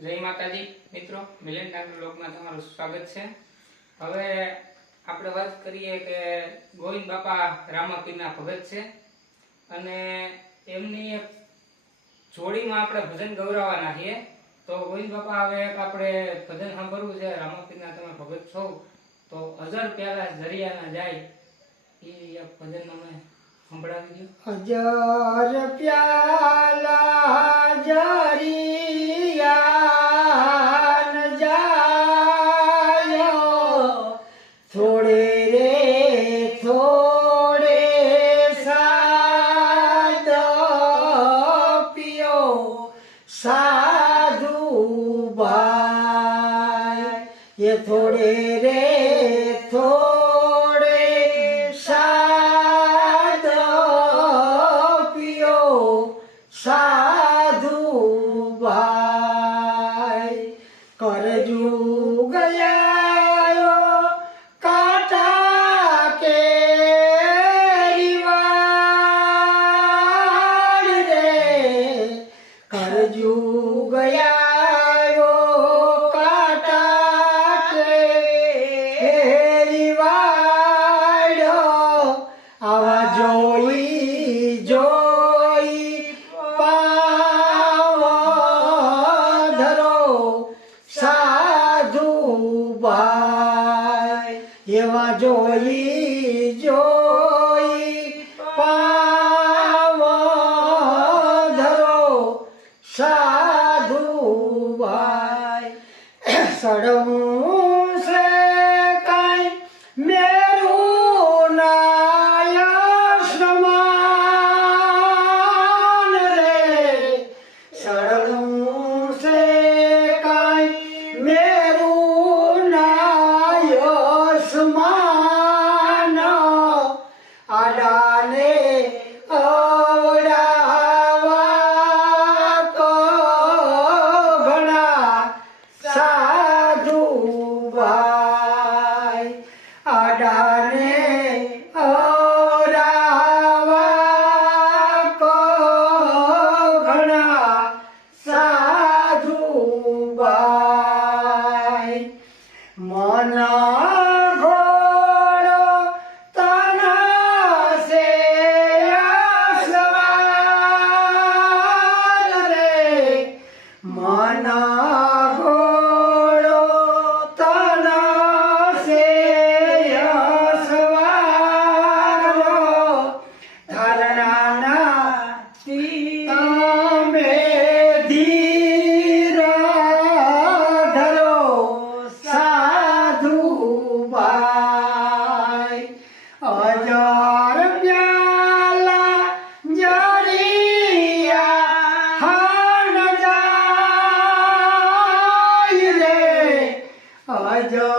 જય માતાજી, મિત્રો. મિલન ડાંગર લોકમાં તમારું સ્વાગત છે. હવે આપણે વાત કરીએ કે ગોવિંદ બાપા રામાપીરના ભગત છે અને એમની એક જોડીમાં આપણે ભજન ગૌરવવાના છીએ. તો ગોવિંદ બાપા, હવે એક આપણે ભજન સાંભળવું છે. રામાપીરના તમે ભગત છો. તો અજર પ્યાલા જરિયાના જાય, એ ભજન અમે સંભળાવી દો હજાર પ્યાલા જરિયાન સાધુ ભાઈ એ થોડે રે જોઈ જોઈ પાવો ધરો સાધુ God.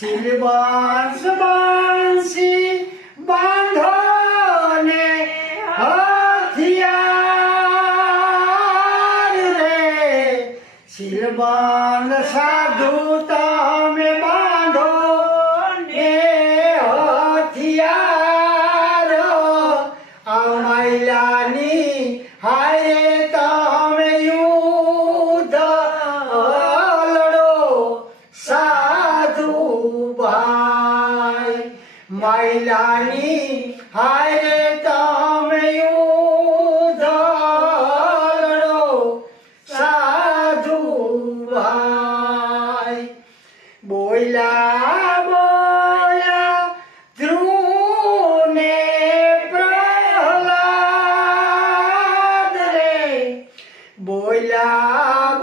শিলবংশ বংশী বাঁধনে হথিয়ার রে। শিলবংশ সাধু मैलानी हायरे तमयू दरो साधु भाई बोला बोला ध्रुने प्रहलाद रे बोला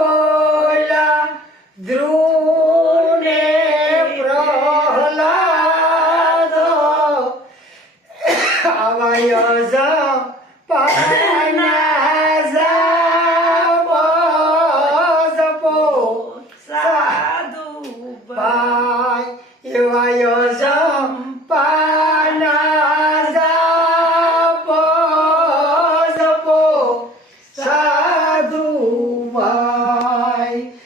बोला ध्रुव